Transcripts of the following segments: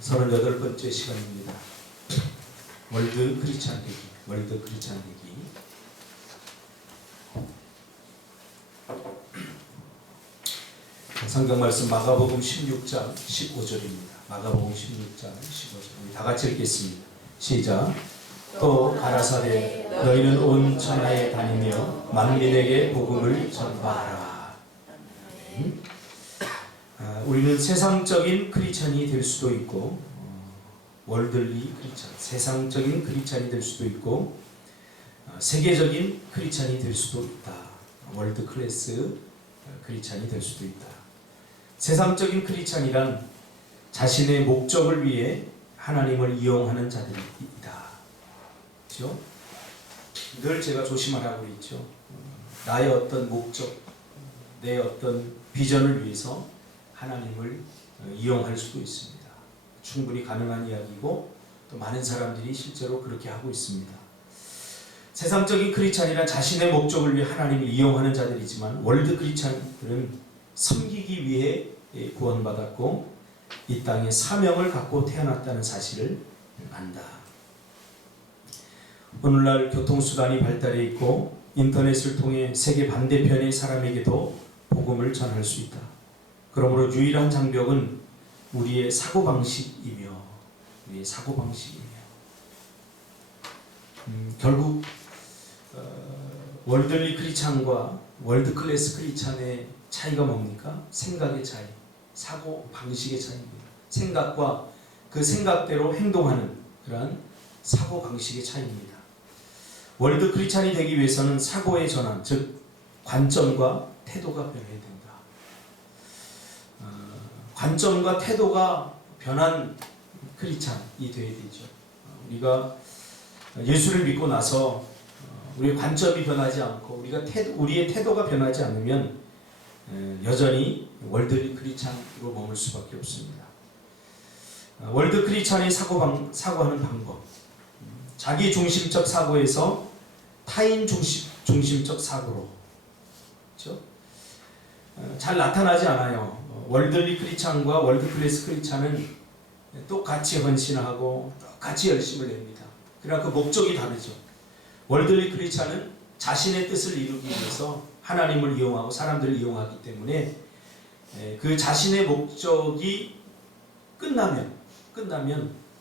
38번째 시간입니다. 월드 크리스찬 되기, 월드 크리스찬 되기. 성경 말씀 마가복음 16장 15절입니다. 마가복음 16장 15절. 우리 다 같이 읽겠습니다. 시작. 또 가라사대 너희는 온 천하에 다니며 만민에게 복음을 전파하라. 우리는 세상적인 크리스찬이 될 수도 있고 월들리 크리스찬, 세상적인 크리스찬이 될 수도 있고 세계적인 크리스찬이 될 수도 있다. 월드 클래스 크리스찬이 될 수도 있다. 세상적인 크리스찬이란 자신의 목적을 위해 하나님을 이용하는 자들이다. 그렇죠? 늘 제가 조심하라고 그랬죠. 나의 어떤 목적, 내 어떤 비전을 위해서 하나님을 이용할 수도 있습니다. 충분히 가능한 이야기고 또 많은 사람들이 실제로 그렇게 하고 있습니다. 세상적인 크리스찬이란 자신의 목적을 위해 하나님을 이용하는 자들이지만 월드 크리스찬들은 섬기기 위해 구원받았고 이 땅에 사명을 갖고 태어났다는 사실을 안다. 오늘날 교통수단이 발달해 있고 인터넷을 통해 세계 반대편의 사람에게도 복음을 전할 수 있다. 그러므로 유일한 장벽은 우리의 사고방식이며 결국 월들리 크리스찬과 월드클래스 크리스찬의 차이가 뭡니까? 생각의 차이, 사고방식의 차이입니다. 생각과 그 생각대로 행동하는 그러한 사고방식의 차이입니다. 월드 크리스찬이 되기 위해서는 사고의 전환, 즉 관점과 태도가 변해야 된다. 관점과 태도가 변한 크리스찬이 되어야 되죠. 우리가 예수를 믿고 나서 우리의 관점이 변하지 않고 우리의 태도가 변하지 않으면 여전히 월드 크리스찬으로 머물 수밖에 없습니다. 월드 크리스찬이 사고하는 방법, 자기 중심적 사고에서 타인 중심적 사고로, 그렇죠? 잘 나타나지 않아요. 월들리 크리스찬과 월드클래스 크리스찬은 똑같이 헌신하고 똑같이 열심을 냅니다. 그러나 그 목적이 다르죠. 월들리 크리스찬은 자신의 뜻을 이루기 위해서 하나님을 이용하고 사람들을 이용하기 때문에 그 자신의 목적이 끝나면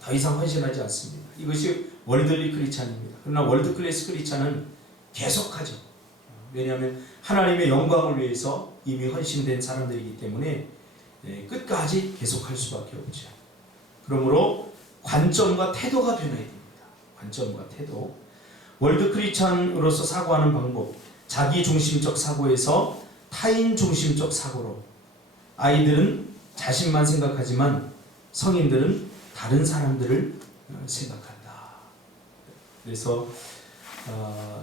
더 이상 헌신하지 않습니다. 이것이 월들리 크리스찬입니다. 그러나 월드클래스 크리스찬은 계속하죠. 왜냐하면 하나님의 영광을 위해서 이미 헌신된 사람들이기 때문에 끝까지 계속할 수밖에 없죠. 그러므로 관점과 태도가 변해야 됩니다. 관점과 태도. 월드 크리스찬으로서 사고하는 방법, 자기 중심적 사고에서 타인 중심적 사고로. 아이들은 자신만 생각하지만 성인들은 다른 사람들을 생각한다. 그래서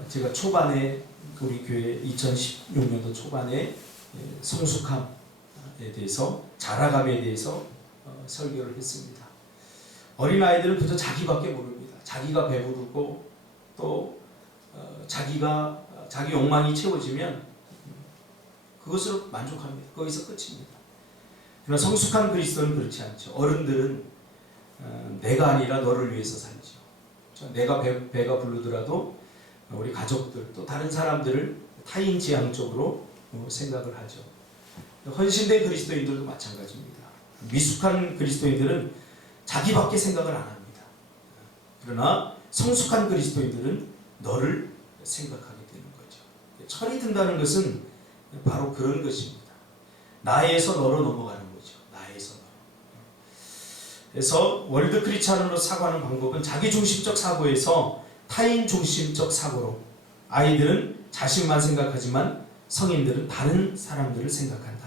제가 초반에 우리 교회 2016년도 초반에 성숙함에 대해서, 자라감에 대해서 설교를 했습니다. 어린아이들은 그저 자기밖에 모릅니다. 자기가 배부르고 또 자기 욕망이 채워지면 그것으로 만족합니다. 거기서 끝입니다. 그러나 성숙한 그리스도는 그렇지 않죠. 어른들은 내가 아니라 너를 위해서 살죠. 내가 배가 부르더라도 우리 가족들 또 다른 사람들을 타인 지향적으로 생각을 하죠. 헌신된 그리스도인들도 마찬가지입니다. 미숙한 그리스도인들은 자기밖에 생각을 안 합니다. 그러나 성숙한 그리스도인들은 너를 생각하게 되는 거죠. 철이 든다는 것은 바로 그런 것입니다. 나에서 너로 넘어가는 거죠. 나에서 너로. 그래서 월드 크리스찬으로 사고하는 방법은 자기 중심적 사고에서 타인 중심적 사고로. 아이들은 자신만 생각하지만 성인들은 다른 사람들을 생각한다.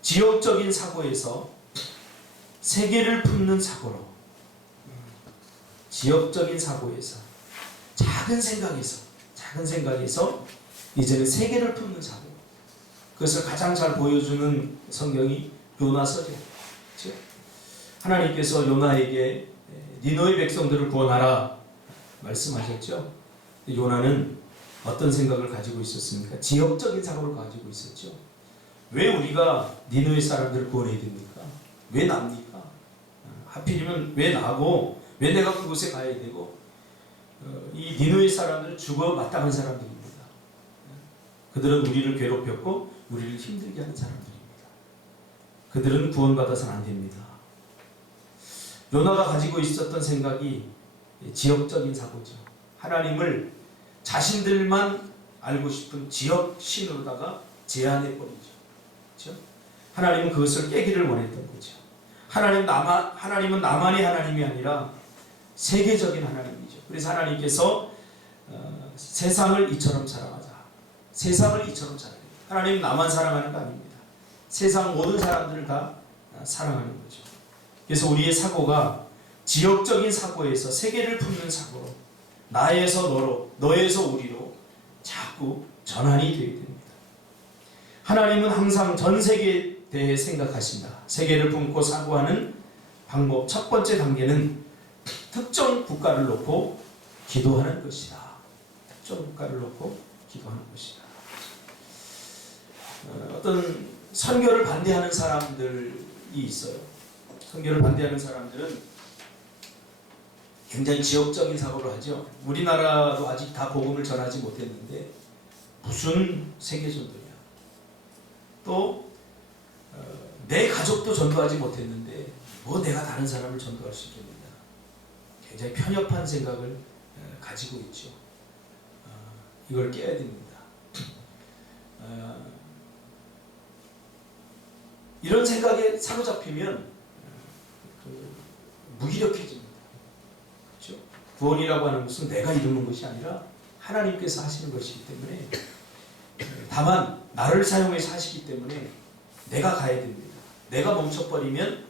지역적인 사고에서 세계를 품는 사고로. 지역적인 사고에서 작은 생각에서 이제는 세계를 품는 사고. 그것을 가장 잘 보여주는 성경이 요나서죠. 그렇죠? 하나님께서 요나에게 니느웨 백성들을 구원하라 말씀하셨죠. 요나는 어떤 생각을 가지고 있었습니까? 지역적인 사고를 가지고 있었죠. 왜 우리가 니느웨 사람들을 구원해야 됩니까? 왜 납니까? 하필이면 왜 나고 왜 내가 그곳에 가야 되고 이 니느웨 사람들은 죽어 마땅한 사람들입니다. 그들은 우리를 괴롭혔고 우리를 힘들게 하는 사람들입니다. 그들은 구원받아서는 안 됩니다. 요나가 가지고 있었던 생각이 지역적인 사고죠. 하나님을 자신들만 알고 싶은 지역 신으로다가 제한해버리죠. 그렇죠? 하나님은 그것을 깨기를 원했던 거죠. 하나님은 나만의 하나님이 아니라 세계적인 하나님이죠. 그래서 하나님께서 세상을 이처럼 사랑하자. 세상을 이처럼 사랑해요. 하나님은 나만 사랑하는 거 아닙니다. 세상 모든 사람들을 다 사랑하는 거죠. 그래서 우리의 사고가 지역적인 사고에서 세계를 품는 사고로 나에서 너로, 너에서 우리로 자꾸 전환이 되어야 됩니다. 하나님은 항상 전 세계에 대해 생각하신다. 세계를 품고 사고하는 방법 첫 번째 단계는 특정 국가를 놓고 기도하는 것이다. 특정 국가를 놓고 기도하는 것이다. 어떤 선교를 반대하는 사람들이 있어요. 선교를 반대하는 사람들은 굉장히 지역적인 사고를 하죠. 우리나라도 아직 다 복음을 전하지 못했는데 무슨 세계전도냐. 또 내 가족도 전도하지 못했는데 뭐 내가 다른 사람을 전도할 수 있겠느냐. 굉장히 편협한 생각을 가지고 있죠. 이걸 깨야 됩니다. 이런 생각에 사로잡히면 무기력해집니다. 그렇죠? 구원이라고 하는 것은 내가 이루는 것이 아니라 하나님께서 하시는 것이기 때문에 다만 나를 사용해서 하시기 때문에 내가 가야 됩니다. 내가 멈춰버리면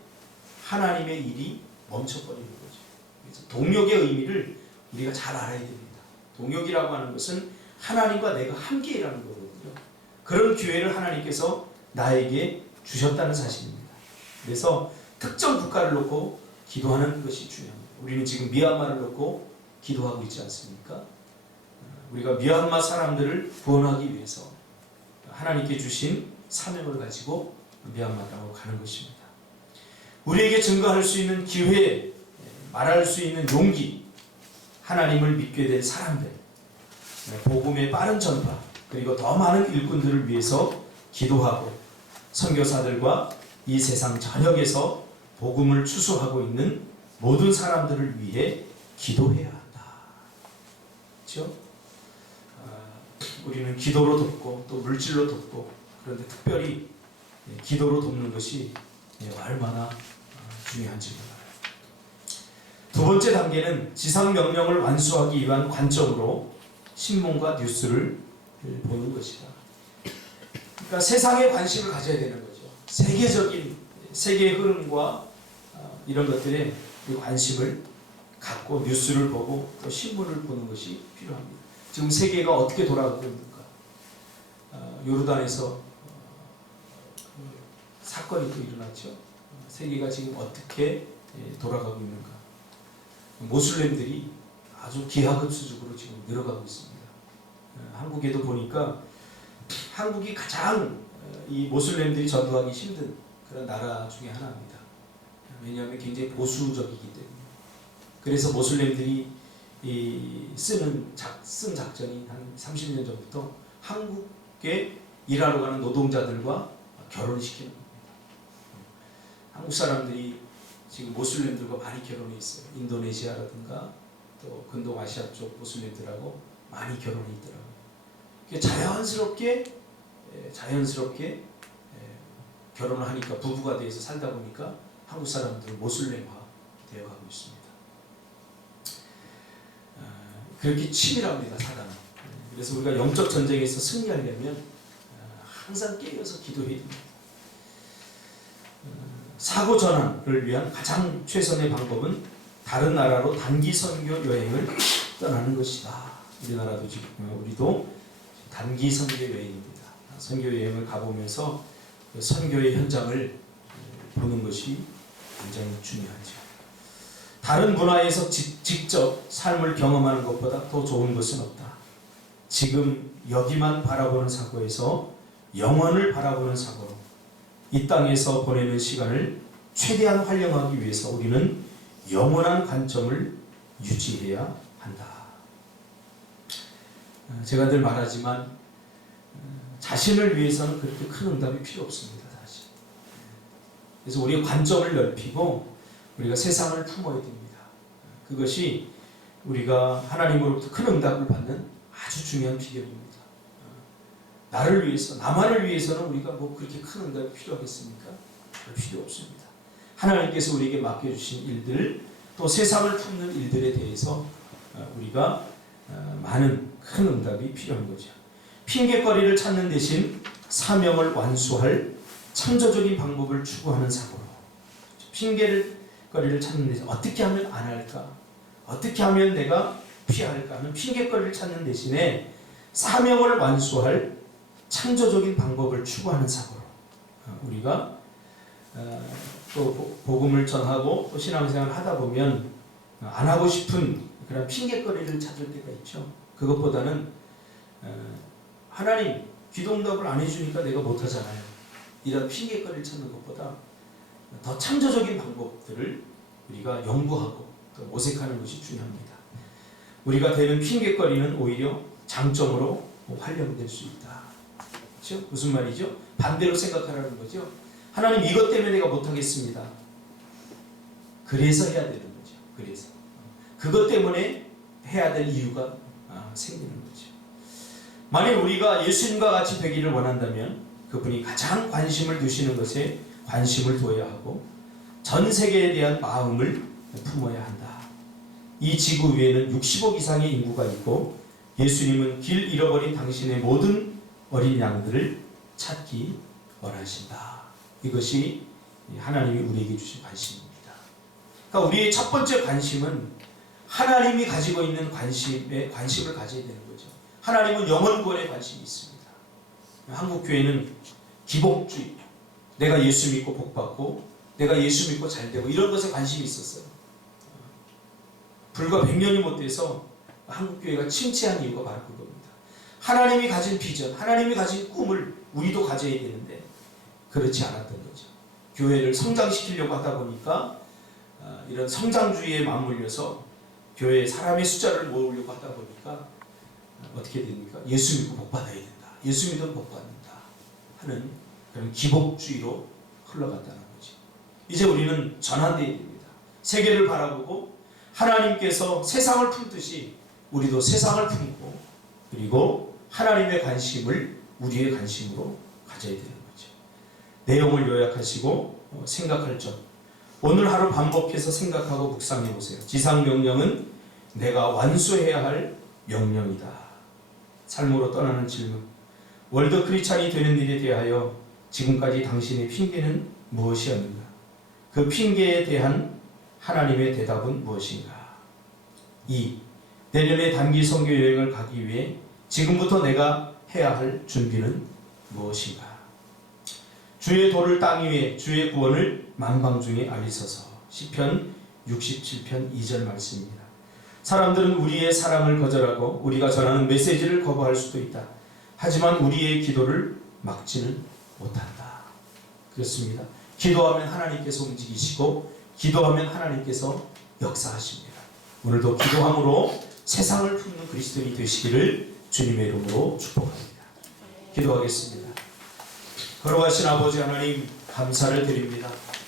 하나님의 일이 멈춰버리는 거죠. 그래서 동역의 의미를 우리가 잘 알아야 됩니다. 동역이라고 하는 것은 하나님과 내가 함께 일하는 거거든요. 그런 기회를 하나님께서 나에게 주셨다는 사실입니다. 그래서 특정 국가를 놓고 기도하는 것이 중요합니다. 우리는 지금 미얀마를 놓고 기도하고 있지 않습니까? 우리가 미얀마 사람들을 구원하기 위해서 하나님께 주신 사명을 가지고 미얀마로 가는 것입니다. 우리에게 증거할 수 있는 기회, 말할 수 있는 용기, 하나님을 믿게 된 사람들, 복음의 빠른 전파, 그리고 더 많은 일꾼들을 위해서 기도하고 선교사들과 이 세상 전역에서 복음을 추수하고 있는 모든 사람들을 위해 기도해야 한다. 그렇죠? 우리는 기도로 돕고 또 물질로 돕고, 그런데 특별히 기도로 돕는 것이 얼마나 중요한지 몰라요. 두 번째 단계는 지상 명령을 완수하기 위한 관점으로 신문과 뉴스를 보는 것이다. 그러니까 세상에 관심을 가져야 되는 거죠. 세계적인 세계의 흐름과 이런 것들에 관심을 갖고 뉴스를 보고 또 신문을 보는 것이 필요합니다. 지금 세계가 어떻게 돌아가고 있는가? 요르단에서 사건이 또 일어났죠. 세계가 지금 어떻게 돌아가고 있는가? 모슬렘들이 아주 기하급수적으로 지금 늘어가고 있습니다. 한국에도 보니까 한국이 가장 이 모슬렘들이 전도하기 힘든 그런 나라 중에 하나입니다. 왜냐하면 굉장히 보수적이기 때문에. 그래서 모슬렘들이 쓴 작전이 한 30년 전부터 한국에 일하러 가는 노동자들과 결혼시키는 겁니다. 한국 사람들이 지금 모슬렘들과 많이 결혼해 있어요. 인도네시아라든가 또 근동아시아 쪽 모슬렘들하고 많이 결혼이 있더라고요. 자연스럽게 결혼을 하니까 부부가 돼서 살다 보니까 한국 사람들은 모슬렘화 되어가고 있습니다. 그렇게 치밀합니다, 사단은. 그래서 우리가 영적 전쟁에서 승리하려면 항상 깨어서 기도해야 됩니다. 사고 전환을 위한 가장 최선의 방법은 다른 나라로 단기 선교 여행을 떠나는 것이다. 우리나라도 지금 우리도 단기 선교 여행입니다. 선교 여행을 가보면서 선교의 현장을 보는 것이 굉장히 중요하죠. 다른 문화에서 직접 삶을 경험하는 것보다 더 좋은 것은 없다. 지금 여기만 바라보는 사고에서 영원을 바라보는 사고로 이 땅에서 보내는 시간을 최대한 활용하기 위해서 우리는 영원한 관점을 유지해야 한다. 제가 늘 말하지만 자신을 위해서는 그렇게 큰 응답이 필요 없습니다. 사실. 그래서 우리의 관점을 넓히고 우리가 세상을 품어야 됩니다. 그것이 우리가 하나님으로부터 큰 응답을 받는 아주 중요한 비결입니다. 나를 위해서, 나만을 위해서는 우리가 뭐 그렇게 큰 응답이 필요하겠습니까? 필요 없습니다. 하나님께서 우리에게 맡겨주신 일들, 또 세상을 품는 일들에 대해서 우리가 많은 큰 응답이 필요한 거죠. 핑계거리를 찾는 대신 사명을 완수할 창조적인 방법을 추구하는 사고로, 핑계거리를 찾는 대신 어떻게 하면 안 할까? 어떻게 하면 내가 피할까 하는 핑계거리를 찾는 대신에 사명을 완수할 창조적인 방법을 추구하는 사고로 우리가 또 복음을 전하고 또 신앙생활을 하다 보면 안 하고 싶은 그런 핑계거리를 찾을 때가 있죠. 그것보다는 하나님 기도응답을 안 해주니까 내가 못하잖아요. 이런 핑계거리를 찾는 것보다 더 창조적인 방법들을 우리가 연구하고 또 모색하는 것이 중요합니다. 우리가 대는 핑계거리는 오히려 장점으로 활용될 수 있다. 그렇죠? 무슨 말이죠? 반대로 생각하라는 거죠. 하나님 이것 때문에 내가 못하겠습니다. 그래서 해야 되는 거죠. 그래서 그것 때문에 해야 될 이유가 생기는 거죠. 만약 우리가 예수님과 같이 되기를 원한다면 그분이 가장 관심을 두시는 것에 관심을 두어야 하고 전 세계에 대한 마음을 품어야 한다. 이 지구 위에는 60억 이상의 인구가 있고 예수님은 길 잃어버린 당신의 모든 어린 양들을 찾기 원하신다. 이것이 하나님이 우리에게 주신 관심입니다. 그러니까 우리의 첫 번째 관심은 하나님이 가지고 있는 관심에 관심을 가져야 되는 거죠. 하나님은 영혼구원에 관심이 있습니다. 한국교회는 기복주의, 내가 예수 믿고 복받고 내가 예수 믿고 잘되고 이런 것에 관심이 있었어요. 불과 100년이 못 돼서 한국교회가 침체한 이유가 바로 그겁니다. 하나님이 가진 비전, 하나님이 가진 꿈을 우리도 가져야 되는데 그렇지 않았던 거죠. 교회를 성장시키려고 하다 보니까 이런 성장주의에 맞물려서 교회에 사람의 숫자를 모으려고 하다 보니까 어떻게 됩니까? 예수 믿고 복 받아야 된다. 예수 믿으면 복 받는다 하는 그런 기복주의로 흘러갔다는 거죠. 이제 우리는 전환되어야 됩니다. 세계를 바라보고 하나님께서 세상을 품듯이 우리도 세상을 품고 그리고 하나님의 관심을 우리의 관심으로 가져야 되는 거죠. 내용을 요약하시고 생각할 점. 오늘 하루 반복해서 생각하고 묵상해 보세요. 지상명령은 내가 완수해야 할 명령이다. 삶으로 떠나는 질문. 월드 크리스찬이 되는 일에 대하여 지금까지 당신의 핑계는 무엇이었는가? 그 핑계에 대한 하나님의 대답은 무엇인가? 2. 내년에 단기 선교 여행을 가기 위해 지금부터 내가 해야 할 준비는 무엇인가? 주의 도를 땅 위에 주의 구원을 만방중에 알리소서. 시편 67편 2절 말씀입니다. 사람들은 우리의 사랑을 거절하고 우리가 전하는 메시지를 거부할 수도 있다. 하지만 우리의 기도를 막지는 못한다. 그렇습니다. 기도하면 하나님께서 움직이시고 기도하면 하나님께서 역사하십니다. 오늘도 기도함으로 세상을 품는 그리스도인이 되시기를 주님의 이름으로 축복합니다. 기도하겠습니다. 걸어가신 아버지 하나님 감사를 드립니다.